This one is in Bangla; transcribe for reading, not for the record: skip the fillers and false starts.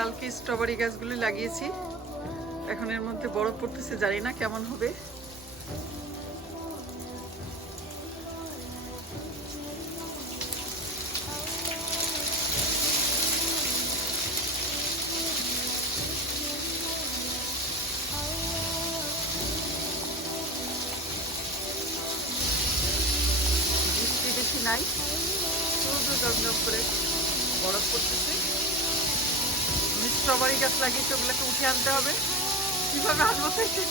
কালকে স্ট্রবেরি গাছগুলো লাগিয়েছি, এখন এর মধ্যে বরফ পড়তেছে, জানি না কেমন হবে। বৃষ্টি বেশি নাই, শুধু জমজম করে বরফ পড়তেছে। স্ট্রবেরি গাছ লাগিয়েছে, ওগুলোকে উঠে আনতে হবে, কিভাবে আনবো থেকে